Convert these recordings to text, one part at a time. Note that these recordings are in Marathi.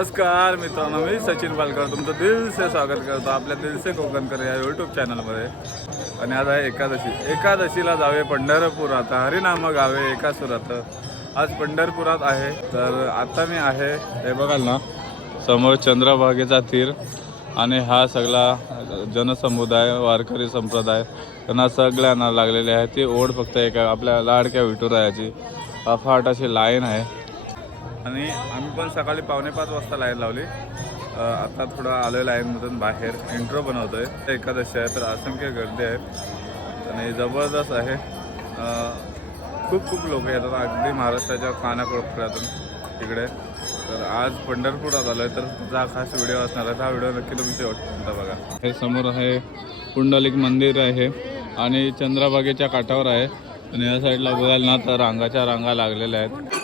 नमस्कार मित्रांनो, मी सचिन पालकर तुमचं दिल से स्वागत करतो आपल्या दिल से कोकणकर या यूट्यूब चॅनलमध्ये. आणि आज आहे एकादशीला जावे पंढरपुरात, हरिनाम गावे एका सुरात. आज पंढरपुरात आहे. तर आता मी आहे हे बघाल ना, समोर चंद्रभागेचा तीर आणि हा सगळा जनसमुदाय वारकरी संप्रदाय त्यांना सगळ्यांना लागलेले आहे. ती ओढ फक्त एका आपल्या लाडक्या विठुरायाची अफाट अशी लाईन आहे. आणि आम्ही पण सकाळी 4:45 वाजता लाईन लावली. आता थोडं आलो लाईनमधून बाहेर, इंट्रो बनवतोय. एकादशी आहे तर असंख्य गर्दी आहे आणि जबरदस्त आहे. खूप लोक येतात अगदी महाराष्ट्राच्या कानाकोपऱ्यातून तिकडे. तर आज पंढरपुरात आलो आहे तर त्याचा खास व्हिडिओ असणार आहे. हा व्हिडिओ नक्की तुम्ही शेवटपर्यंत बघा. हे समोर आहे पुंडलिक मंदिर आहे आणि चंद्रभागेच्या काठावर आहे. आणि या साईडला बघाल ना तर रांगाच्या रांगा लागलेल्या आहेत.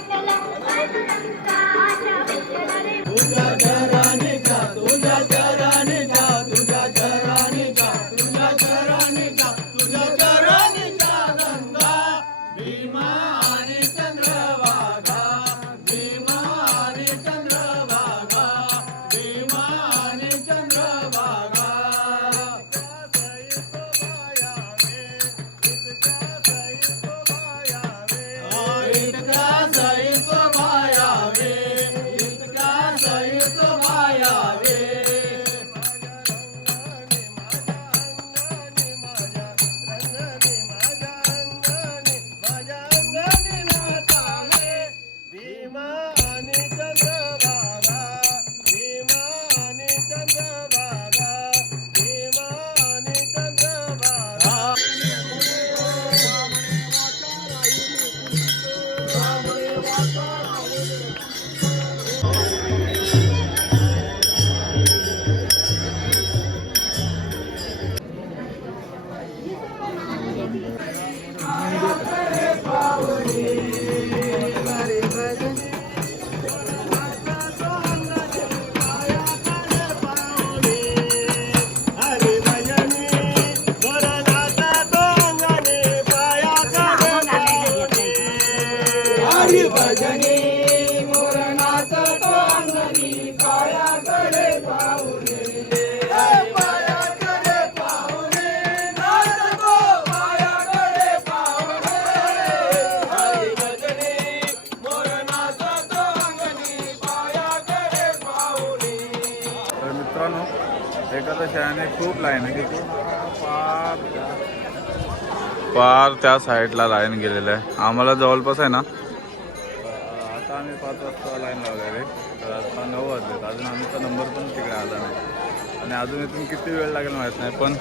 एकादशी खूप लाईन आहे. पार त्या साईडला लाईन गेलेलं आहे. आम्हाला जवळपास आहे ना, आता आम्ही 5 वाजता लाईन लावलेली. तर आता 9 वाजलेत. अजून आमचा नंबर पण तिकडे आला नाही. आणि अजून इथून किती वेळ लागेल माहीत नाही. पण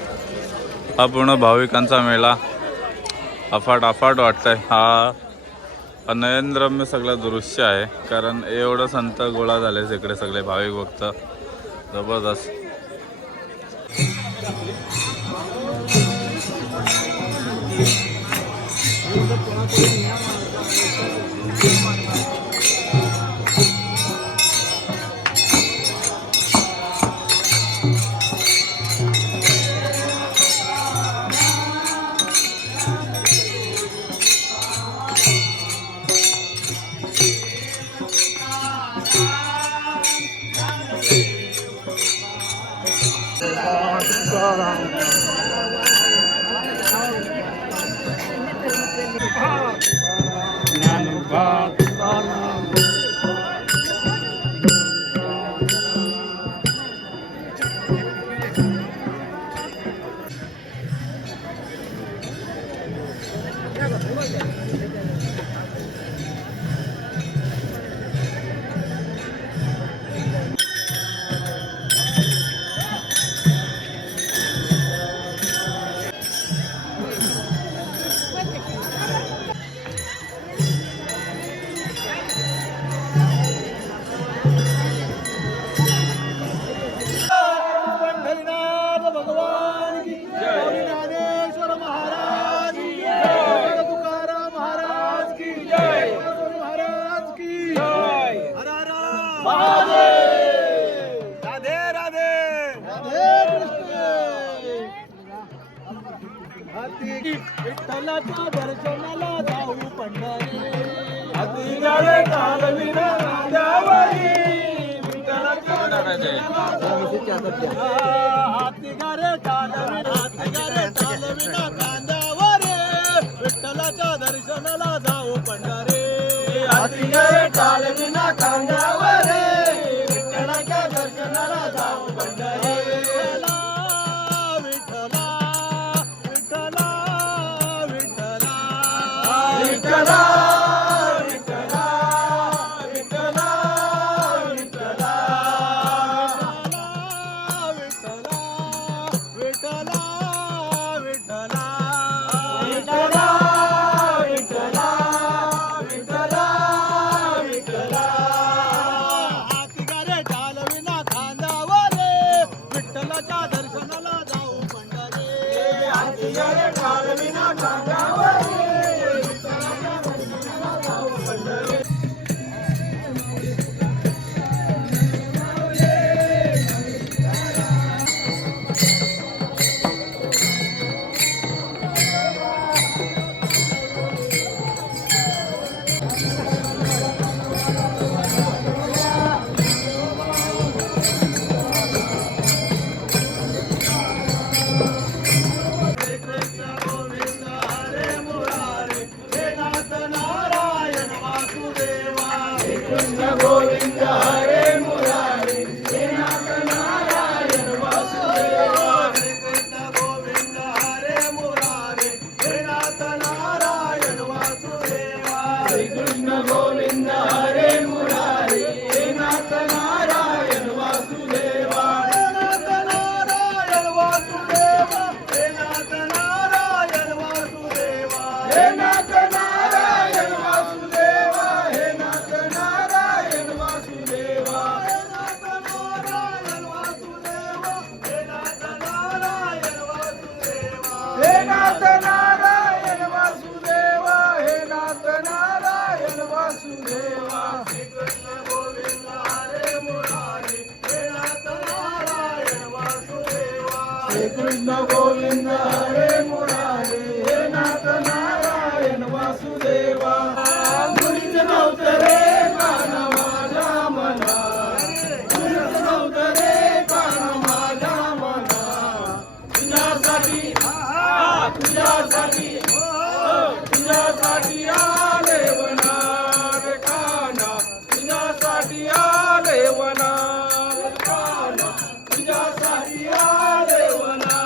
हा पूर्ण भाविकांचा मेळा अफाट वाटतंय. हा नयनरम्य सगळं दृश्य आहे. कारण एवढं संत गोळा झाले इकडे सगळे भाविक भक्त. जबरदस्त. विठ्ठलाच्या दर्शनाला जाऊ पंढरी, हाती गाळे कालवीर नांद्यावरी, विठ्ठला हाती गारे चालविना कांद्यावर विठ्ठलाच्या दर्शनाला जाऊ पंढरे हाती गारे चालविना कांद्यावर विठ्ठलाच्या दर्शनाला जाऊ पंढरे विठ्ठला विठ्ठला विठ्ठला विठ्ठला गोविंद हरे मुरारी हे नाथ नारायण वासुदेवा हरे कृष्ण गोविंद हरे मुरारी हे नाथ नारायण वासुदेवा हरे कृष्ण गोविंद हरे मुरारी हे नाथ नारायण वासुदेवा हे नाथ नारायण वासुदेवा हे नाथ नारायण वासुदेवा हे नाथ नारायण वासुदेवा हे नाथ नारायण वासुदेवा हे नाथ नारायण वासुदेवा हे नाथ नारायण वासुदेवा श्री कृष्ण गोविंद हरे मुरारी हे नाथ नारायण वासुदेवा श्री कृष्ण गोविंद हरे मुरारी हे नाथ नारायण वासुदेवा गुरुच नव्हतं रे काना माझ्या मना गुरुच नव्हतं रे काना माझ्या मना तुझ्यासाठी तुझ्यासाठी आले वना रे काना तुझ्यासाठी आले वना रे काना तुझ्यासाठी आले वना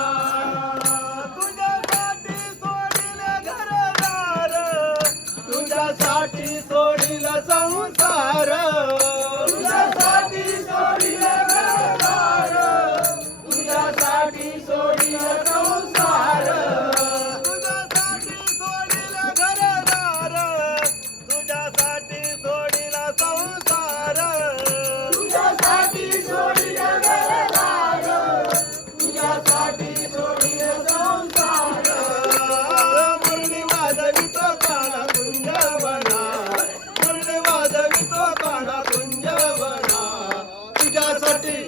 तुझ्यासाठी सोडिले घरदार तुझ्यासाठी सोडिला संसार तुझ्यासाठी सोडिले घरदार तुझ्यासाठी सोडिला संसार तुझ्यासाठी सोडिला घरदार तुझ्यासाठी सोडिला संसार तुझ्यासाठी सोडिला घरदार तुझ्यासाठी सोडिला संसार मुरली वाजवितो काना कुंजवना मुरली वाजवितो काना कुंजवना तुझ्यासाठी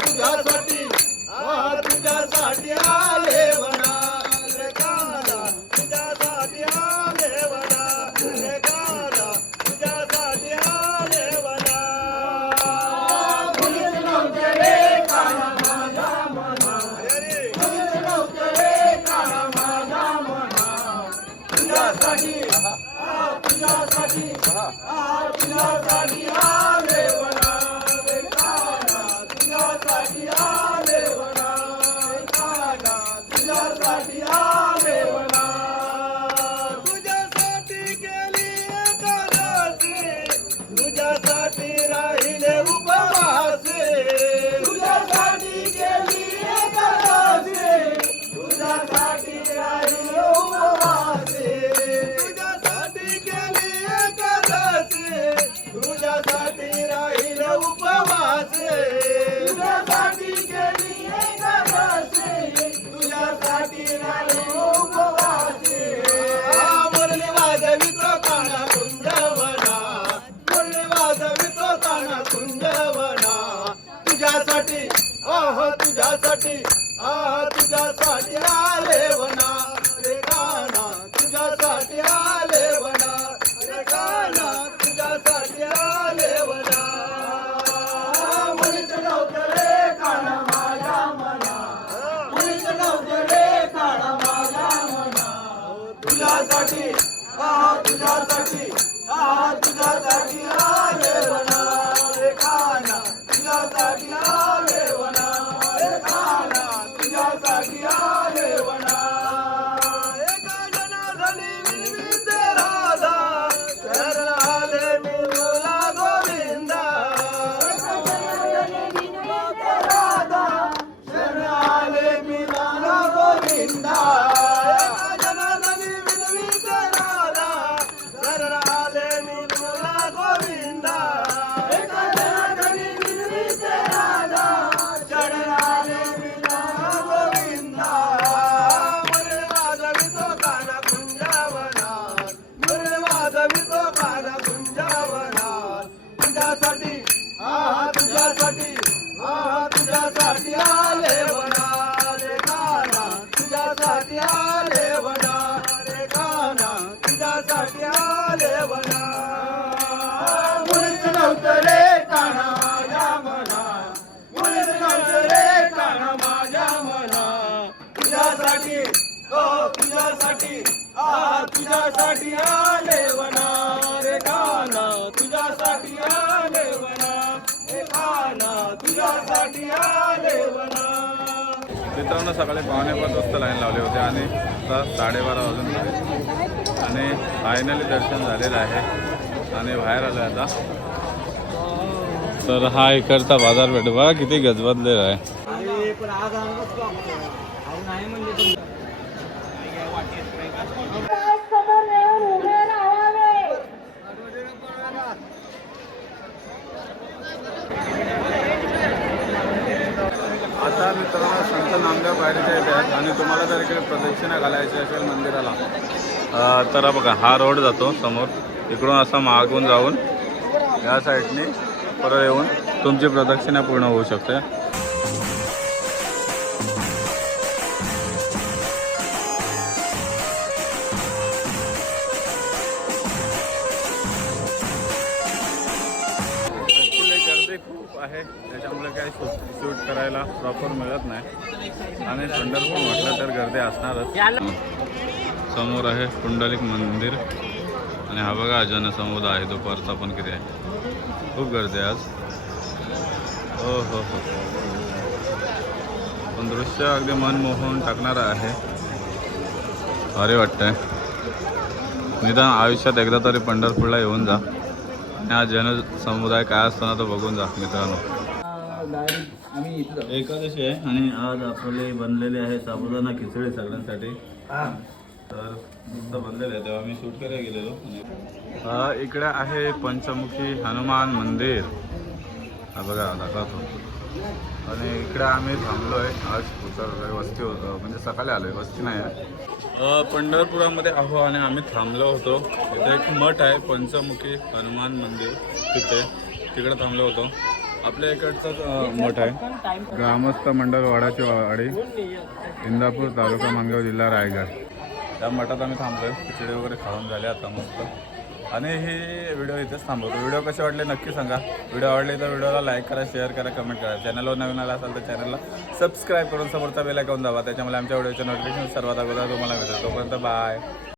तुझ्यासाठी तुझ्यासाठी आले वना रे काना तुझ्यासाठी आले वना रे काना तुझ्यासाठी आले वना गुरुच नव्हतं रे काना माझ्या मना गुरुच नव्हतं रे काना माझ्या मना तुझ्यासाठी तुझ्यासाठी तुझ्यासाठी आले वना रे काना तुझ्यासाठी आले वना रे काना तुझ्यासाठी आले वना तुझ्यासाठी केली एकादशी तुझ्यासाठी राहिले उपवासे तुझ्यासाठी केली एकादशी तुझ्यासाठी राहिले उपवासे तुझ्यासाठी केली एकादशी तुझ्यासाठी राहिले उपवासे तुझ्यासाठी केली एकादशी तुझ्यासाठी राहिले उपवासे मुरली वाजवितो काना कुंजवना मुरली वाजवितो काना कुंजवना तुझ्यासाठी तुझ्यासाठी तुझ्यासाठी आले वना रे काना तुझ्यासाठी आले वना रे काना तुझ्यासाठी आले वना मुलीच नव्हतं रे काना तुझ्यासाठी तुझ्यासाठी आले वना रे खाना तुझ्यासाठी आले वना रे खाना तुझ्यासाठी आले वना एका जनार्दनी विनवीते राधा शरण आले मिळूला गोविंदा एका जनार्दनी विनवीते राधा शरण आले मिळूला गोविंदा एका जनार्दनी विनवीते राधा शरण आले मिळूला गोविंदा एका जनार्दनी विनवीते राधा शरण आले मिळूला गोविंदा मुरली वाजवितो काना कुंजावनात मुरली वाजवितो काना कुंजावनात तुझ्यासाठी तुझ्यासाठी तुझ्यासाठी आले वना रे काना तुझ्यासाठी आले वना रे काना तुझ्यासाठी आले वना मुळीच नव्हतं रे काना माझ्या मना मुळीच नव्हतं रे काना माझ्या मना तुझ्यासाठी तुझ्यासाठी तुझ्यासाठी आले वना रे काना तुझ्यासाठी आले वना रे काना तुझ्यासाठी आले वना मित्रांनो सकाळी 5:45 वाजता लाईन लावले होते आणि आता 12:30 वाजून झाले आणि फायनली दर्शन झालेलं आहे आणि बाहेर आलो आता. तर हा इकडचा बाजारपेठ बघा किती गजबजलेला आहे. आता मित्रांनो संत नामदेव पायरीच्या इथे आहेत आणि तुम्हाला जर इकडे प्रदक्षिणा घालायची असेल मंदिराला तर बघा हा रोड जातो समोर, इकडून असा मागून जाऊन या साईडने परत येऊन तुमची प्रदक्षिणा पूर्ण होऊ शकते. गर्दी खूप आहे त्याच्यामुळे काही शूट करायला प्रॉपर मिळत नाही आणि पंढरपूर म्हटलं तर गर्दी असणारच. समोर आहे पुंडलिक मंदिर आणि हा बघा जनसमुदाय आहे दुपारचा पण किती आहे, खूप गर्दी आहे आज. हो हो हो पण दृश्य अगदी मन मोहून टाकणारं आहे, भारी वाटतंय. निदान आयुष्यात एकदा तरी पंढरपूरला येऊन जा आणि हा जनसमुदाय काय असतो ना तो बघून जा मित्रांनो. एकादशी आहे आणि आज आपले बनलेले आहे साबुदाणा खिचडी सगळ्यांसाठी. तर मस्त बनलेलं आहे, तेव्हा मी शूट करायला गेलेलो. इकडे आहे पंचमुखी हनुमान मंदिर, हा बघा दाखवतो. आणि इकडे आम्ही थांबलो आहे आज उतर वस्ती होतो म्हणजे सकाळी आलो आहे, वस्ती नाही आहे. पंढरपुरामध्ये आहो आणि आम्ही थांबलो होतो. इथे एक मठ आहे पंचमुखी हनुमान मंदिर, तिकडे थांबलो होतो. आपल्या इकडचाच मठ आहे, ग्रामस्थ मंडळ वाडाची वाडी, इंदापूर तालुका मानगाव जिल्हा रायगड. त्या मठात आम्ही थांबलोय, खिचडी वगैरे खाऊन झाले आता मस्त. आणि हे व्हिडिओ इथेच थांबवतो. व्हिडिओ कसे वाटले नक्की सांगा. व्हिडिओ आवडले तर व्हिडिओला लाईक करा, शेअर करा, कमेंट करा. चॅनलवर नवीन आला असाल तर चॅनलला सबस्क्राईब करून समोरचा बेल आयकॉन दाबा, त्याच्यामुळे आमच्या व्हिडिओचे नोटिफिकेशन सर्वात अगोदर तुम्हाला मिळतात. तोपर्यंत बाय.